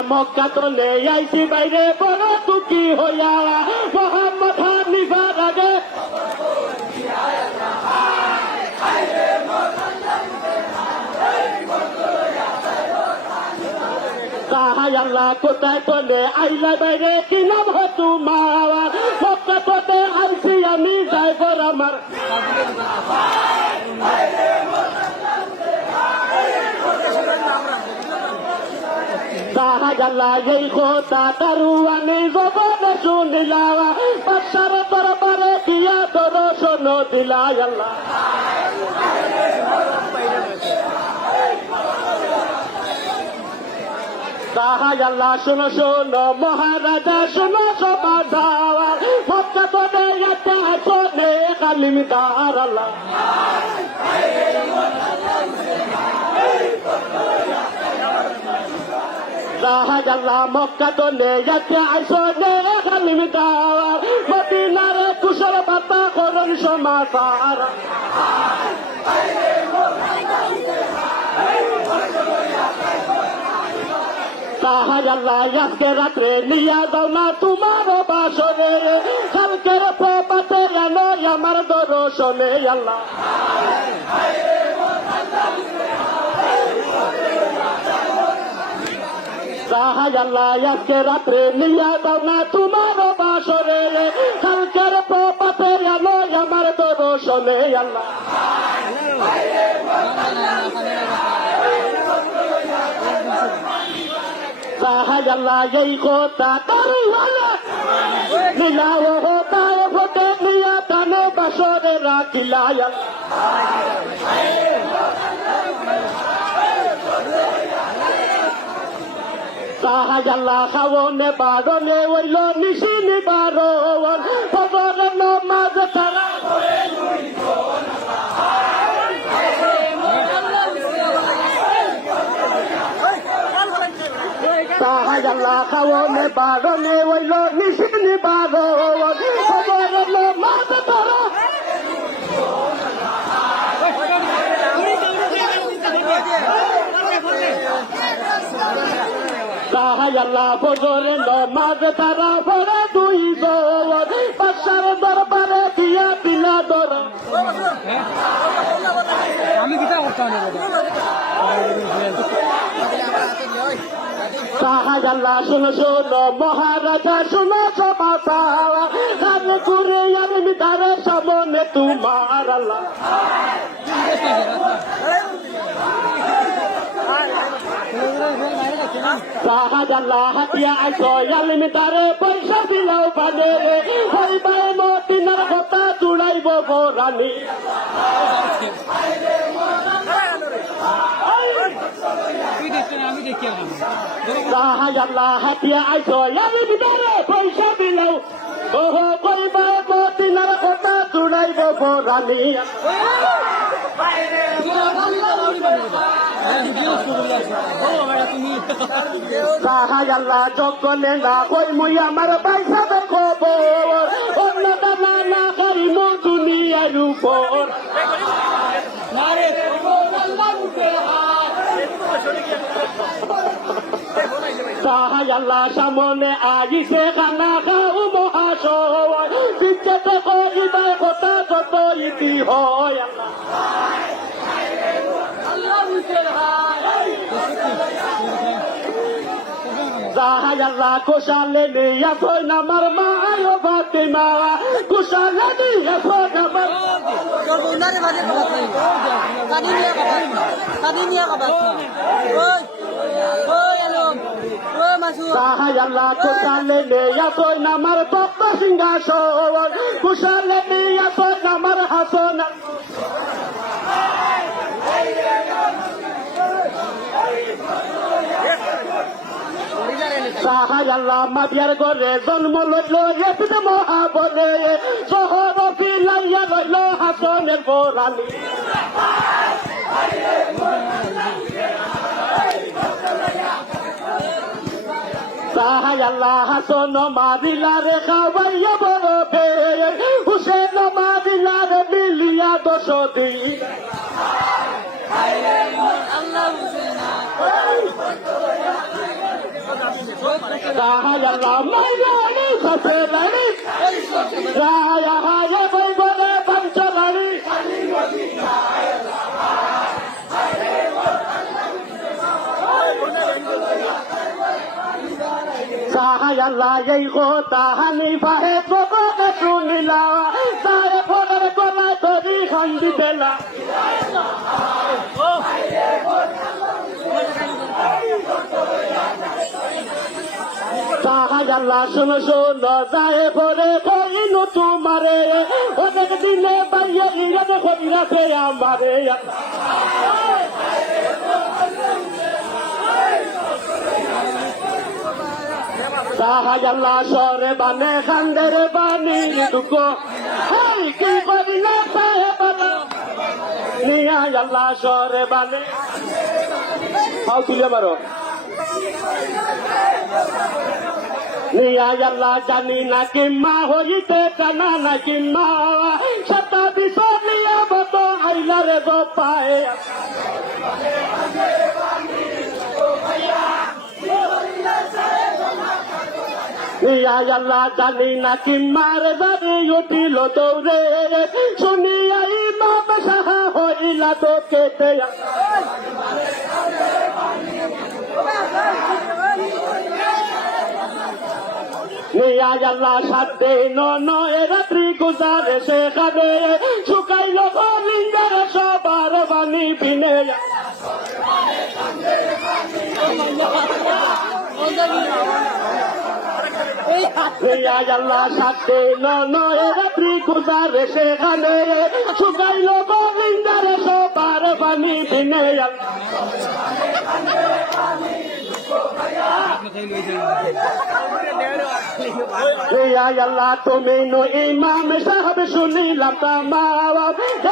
মক্কা তলে আইছি বাইরে বড় দুঃখী হইয়া মোহাম্মদ হানিফার আগে তাহাই আল্লাহ কোথায় তলে আইলা বাইরে কি নাম হতু মাওয়ার মক্কা তলে আইছি আমি যাই বর আমার তাহাই আল্লাহ এই কথা তারুয়ানি জবানে শুনিলা বাদশার দরবারে গিয়া দর্শন দিলা আল্লাহ তাহাই আল্লাহ শোনো শোনো মহারাজা শোনো সমাধার মক্কা তলে একটা শোনে কালিমদার আল্লাহ তাহাই আল্লাহ মক্কা তলে একটা শোনে কালিমদার মদিনার কুশল বার্তা করুন সমাচার তাহাই আল্লাহ আজকে রাত্রে নিয়া দাও না তোমার বাসরে কালকের প্রপাতে এলো আমার দর্শনে আল্লাহ তাহাই আল্লাহ আজকে রাত্রে নিয়া দাও না তোমার বাসরে কালকের প্রপাতে এলো আমার দর্শনে আল্লাহ তাহাই আল্লাহ এই কথা তারুয়ালা নীলা ও হোতায় ফোটে নিয়া কানে বাসরে রাখিলা তাহাই আল্লাহ খাওনে বারনে ওইল নিশিনি বারণ ফজরের নামাজ তারা তাহাই আল্লাহ খাওনে বারনে ওইল নিশিনি বারণ ফজরের নামাজ তারা তাহাই আল্লাহ ফজরের নামাজ তারা পড়ে দুই জন বাদশার দরবারে দিয়া দিলা দর আমি কিতা করতাম তাহাই আল্লাহ শোনো শোনো মহারাজা শোনো সমাচার কান করে আমি তারে সামনে তোমার আল্লাহ তাহাই আল্লাহ হাতিয়া আইসো আলমি তারে পয়সা দিলাও পানে হইবাই মদিনার কথা জুড়াইব গোরানি আমি দেখি তাহাই আল্লাহ হাতিয়া আইসো আলমি তারে পয়সা দিলাও ওহো হইবাই মদিনার কথা জুড়াইব গোরানি তাহাই আল্লাহ যজ্ঞলে না কই মুই আমার পয়সা দেখো অন্য দানা না করিম দুনিয়ার উপর তাহাই আল্লাহ সামনে আইসে খানা খাও মহাশয় বিচ্ছেদ করিবার কথা যত ইতি হয় তাহাই আল্লাহ কোশালে নিয়া কই নামার মা আয়ো ফাতিমা কোশালে নিয়া কই নামার তাহাই আল্লাহ কোশালে নিয়া কই নামার তপ্ত সিংহাসন কোশালে নিয়া কই নামার হাসন তাহাই আল্লাহ মাবিয়ার ঘরে জন্ম লইল এপিত মহাবলে শহর ফিলাইয়া লইল হাসনের গোরালি তাহাই আল্লাহ হাসন মারিলা রে খাওয়াইয়া বড় পেয়ে হুসেন মারিলা রে মিলিয়া দশ দিন আল্লাহ মাইরানি সফেরানি রায়া হায় বই বলে পাঞ্চলানি আল্লাহ এই কথা হানিফাহে প্রবকে শুনিলা তারে ফলের গলা ধরি খন্দি দিলা আল্লাহ শুনো শুনো যায় পরে কইনু তোমারে অনেক দিনে বাইরে ইরানে কইরাছে আমারে আল্লাহ সরে বানে খান্দের বানি দুঃখ কি করি না নিয়া আল্লাহ সরে বানে হাও তুলে মারো নিয়া আল্লাহ জানি না কিম্মা হইতে জানা না কিম্মা শতাব্দী সরিয়া বত আইলা রে গো পায়ে আল্লাহ জানি না কিম্মার দাবি উঠিল দৌড়ে শুনিয়া ইমাম সাহা হইলা তো কেটে আল্লাহ 7 দিন 9 রাত্রি গুজারে সেখানে শুকাইল লিঙ্গার সবার বাণী বিনে আল্লাহ 7 দিন 9 রাত্রি গুজারে সেখানে শুকাইল লিঙ্গার সবার বাণী বিনে আল্লাহ তুমি নো ইমাম সাহেব শুনিলাম তামাম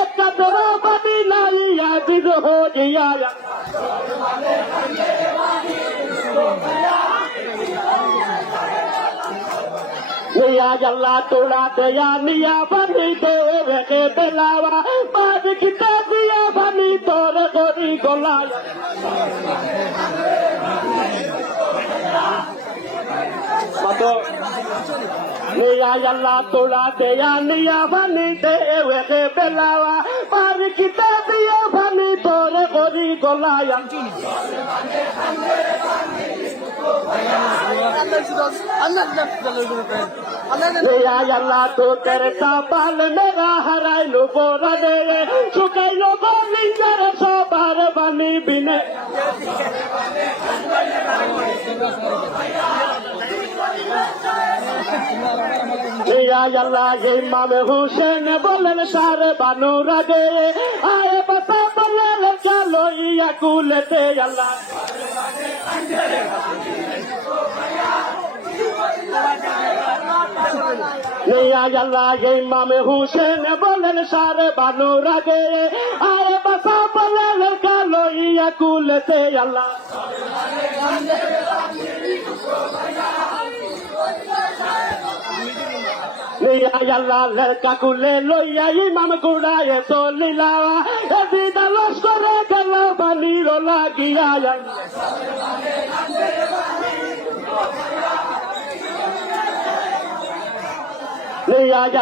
একটা তোরা বাদি নাইয়া বিদ্রোহ দিয়া আল্লাহ তোরা দয়া নিয়া বানি দে রেখে বেলাওয়া বাদ কিতা দিয়া বানি তোর করি গোলা আল্লাহ তোরা দেয়া নিয়া বানি দে রেখে বেলাওয়া বাদ কিতা দিয়া বানি তোর করি গোলা আল্লাহ তো করতা পাল মেরা হারাইলো পোরা দে শুকাইলো লিঙ্গার সবার বাণী বিনে আল্লাহ ইমাম হুসেন বলেন সারে বানু রাগে আয় বাতা বলেন চলো ইয়া কুলেতে আল্লাহ আল্লাহ ইমাম হুসেন বলেন সারে বানু রাগে আয় বাতা বলেন চলো ইয়া কুলেতে আল্লাহ আল্লাহ লড়কা কুলে লইয়া ইমাম গুড়ায় চলিলা দিদা লস্করে গেল বালির লাগিয়া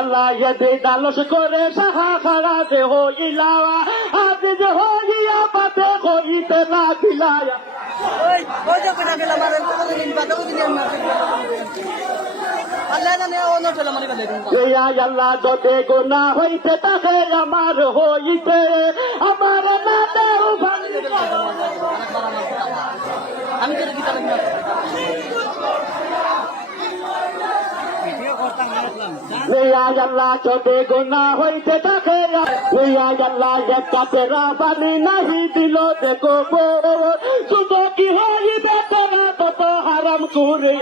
আল্লাহ দিদা লস্করে সাহা খাড়া যে হইলা আজ যে হইয়া পাতে হইতে লাগিলা আল্লাহ যদি গুনাহ হইতে থাকে আমার হইতে আমার না দেও আমি তো কি তাহলে আল্লাহ যদি গুনাহ হইতে থাকে আল্লাহ একটা তেরা বাণী নাহি দিল দেখো শুধু কি হইবে তোরা তত হারাম করে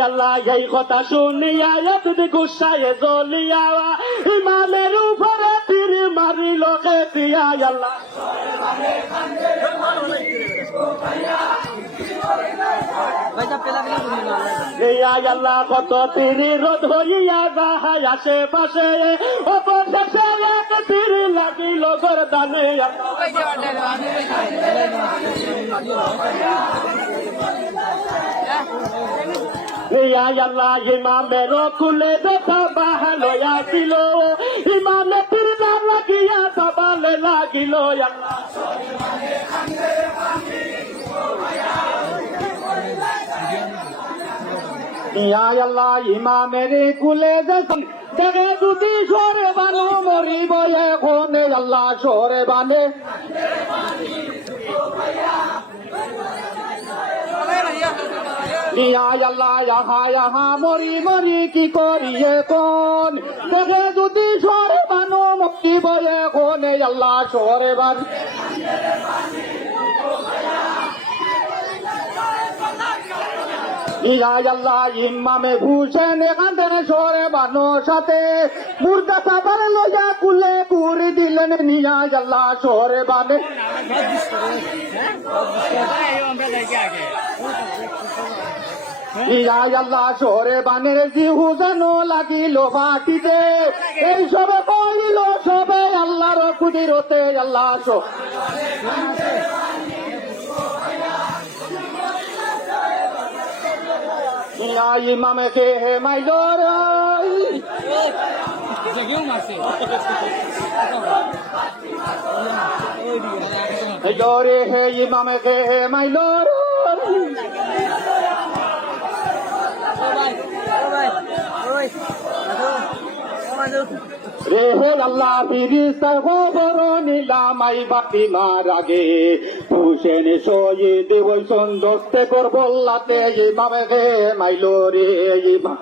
আল্লাহ এই কথা শুনিয়া যদি গুসায় জ্বলিয়া ইমামের উপরে তীর মারিল দিয়া আল্লাহ ভাই যা পেলা পেলা শুনবি না ইয়া আল্লাহ কত তিনি রোদ হইয়া যাহাই আশেপাশে অবশেষে এক তীর লাগিল গর্দানে ইয়া আল্লাহ ইমামের কুলে দেখা বাহালো আসিল ইমামে তীর না লাগিয়া সবালে লাগিল আল্লাহ ইয়া আল্লাহ ইমামের কুলে যখন দেখে যদি সরে বানো মরিব এখন আল্লাহ সরে বানে ইয়া আল্লাহ ইহা মরি মরি কি করি এখন দেখে যদি সরে বানো মরিব এখন আল্লাহ সরে বান ইয়া আল্লাহ ইমামে ভূষণ এখান থেকে সরে বানো সাথে মুর্দা সাবার লইয়া কুলে কুড়ি দিলেন নিয়া আল্লাহ সরে বানে ইয়া আল্লাহ সরে বানের জিহু যেন লাগিল মাটিতে এই সবে কইল সবে আল্লাহর কুদিরতে আল্লাহ ইমামে কে হে মাইলর জোরে হে ইমামে কে হে মাইলর রে হে আল্লাহ ফিরিস্তার খবর নিলামাই বাতি মার আগে হুসেন শহীদ ওই সন্দস্তে করবল্লাতে ইমামে কে মাইল রে ইমাম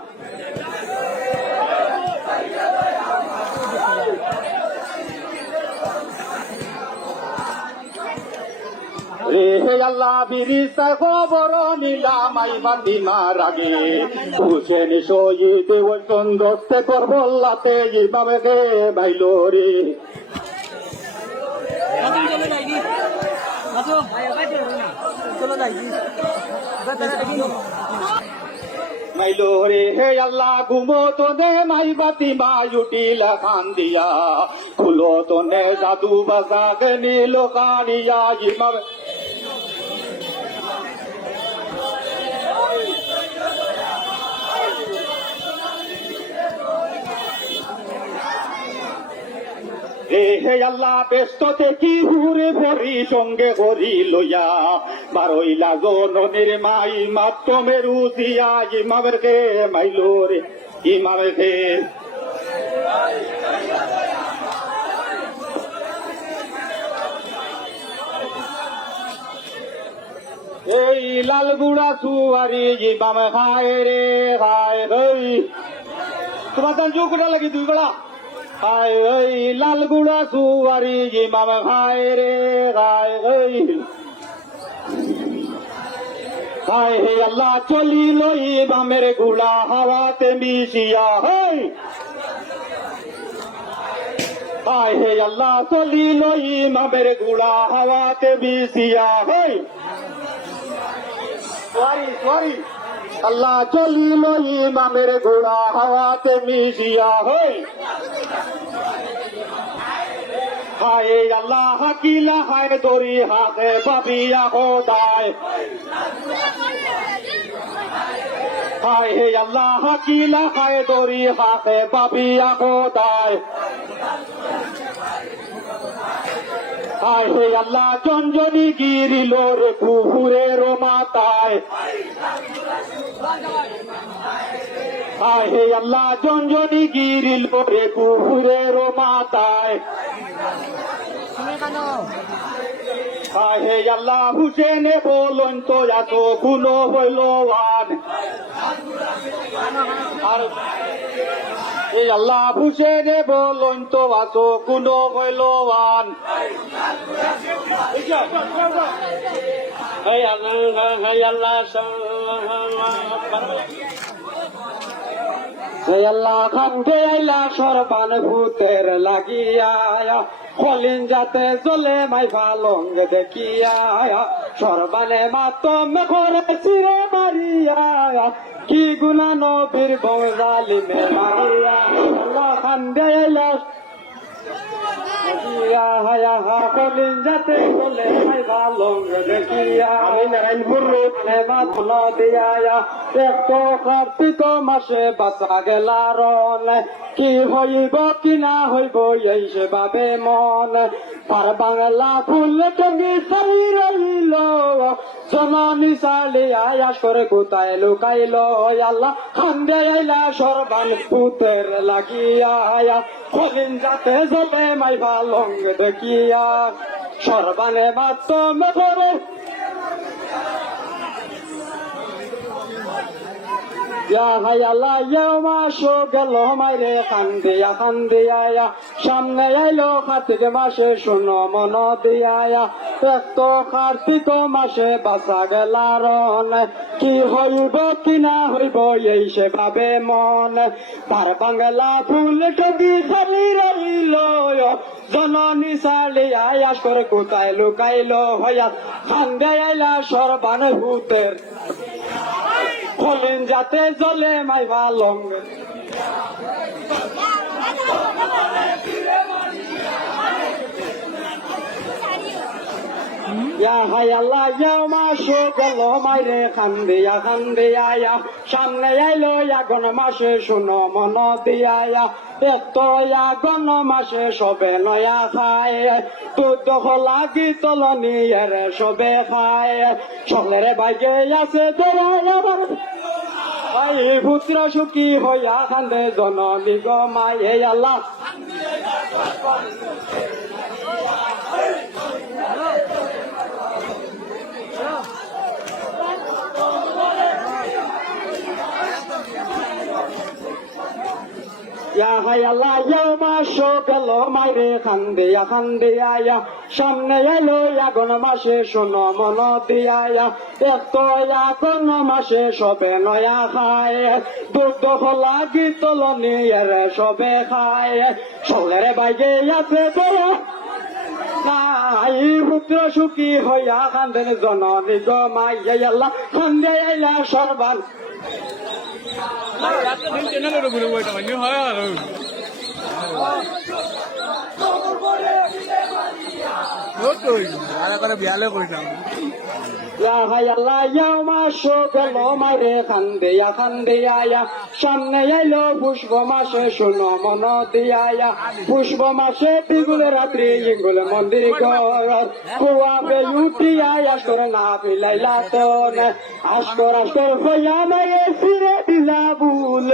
রে হে আল্লাহ ফিরিস্তার খবর নিলামাই বাতি মার আগে হুসেন শহীদ ওই সন্দস্তে করবল্লাতে ইমামে কে মাইল রে মাইলো রে হে আল্লাহ ঘুমো তো নে মাই বাতি মাই উঠিলা খান দিয়া খুলো তো নে জাদু বাজাকে নীল কানিয়া ইমাম হে আল্লাহ ব্যস্ত থেকে হুরে ভরি সঙ্গে করি লইয়া বারইলা জননের মাই মাত্র মেরু দিয়া ইমামের কে মাইলো রে ইমামের কে এই লাল গুড়া সুয়ারি ইমাম খায় রে খায় হই তোমার তান চুকটা লাগি দুই বেলা খায় ওই লাল গুড়া সুয়ারি ইমাম খায় রে খায় ওই খায় হে আল্লাহ চলিল ইমামের গুড়া হাওয়াতে মিশিয়া হই খায় হে আল্লাহ চলিল ইমামের গুড়া হাওয়াতে মিশিয়া হই সরি সরি আল্লাহ চলিল ইমামের ঘোড়া হাওয়াতে মিশিয়া হই হায় আল্লাহ হাকিলা হায় দরি হাতে পাবিয়া খোদায় হায় হে আল্লাহ হাকিলা হায় দরি হাতে পাবিয়া খোদায় হায় হে আল্লাহ চঞ্জনী গিরিল রে পুহুরের মাতায় হায় হে আল্লাহ চঞ্জনী গিরিল রে পুহুরের মাতায় হায় হে আল্লাহ হুসেনে বলন তো এত কোন হইলওয়ান আর এই আল্লাহ হুসেনে বলন তো এত কোন হইলওয়ান হে আল্লাহ আল্লাহ খানকে আইলা সরবান ভূতের লাগিয়া কলিন যাতে জলে মাই পালঙ্গ দেখিয়া সরবানে মাতম করে চিরে মারিয়া কি গুনা নবীর বউ জালিমে মারিয়া আল্লাহ খানকে আইলা কলিন যাতে জলে মাই পালঙ্গ দেখিয়া আমি নারায়ণপুর রোড মাতল দিয়া একটো কার্তিক মাসে বাঁচা গেলার কি হইব কি না হইব এই সে ভাবে মন পার বাংলা ফুল টঙ্গি সারি রইল জননী চালি আয়াস করে কোথায় লুকাইল আল্লাহ খান্দে আইলা সরবান পুতের লাগিয়া কলিন যাতে জলে মাই ভালঙ্গ দেখিয়া সরবানে মাতম করে মাসো গেল মাইরে কান্দিয়া সামনে আইলো কার্তিক মাসে শুনো মন দিয়া তো কার্তিক মাসে বাঁচা গেলার কি হইব কি না হইব এই সে ভাবে মন তার বাংলা ফুল টগি খালি রইল জননী চালি আয়াস করে কোথায় লুকাইল হইয়া খান্দে আইলা সরবান ভূতের কলিন যাতে জলে মাই পালঙ্গ মাসো গেল মাইরে কান্দিয়া সামনে আইলো আগুন মাসে শুনো মন দিয়া এত আগুন মাসে সবে নয়া খায় দুধ লাগি তলনি এরে সবে খায় সকলের বাইকে আছে দেওয়ার ভাই পুত্র সুখী হইয়া কান্দে জননী গো মায়ে আল্লাহ মাসো গেল মাইরে কান্দিয়া সামনে এলো আগুন মাসে শুনো মন দিয়া এত আগুন মাসে সবে নয়া খায় দুধ লাগি তলনি এরে সবে খায় সকলের বাইকে আছে তোরা নাই পুত্র সুখী হইয়া কান্দেন জননী গো মাইয়া আল্লাহ কান্দে আইলা সরবান বিয়ালে কইতাম মাসো গেল মাইরে কান্দিয়া সামনে আইলো পুষ্প মাসে শুনো মন দিয়া পুষ্প মাসে বিগুলে রাত্রি ইগুল মন্দির ঘর কুয়াবে উঠিয়া আসর না পিলাইলা তো আসর হইয়া মায়ে ফিরে দিলা ভুল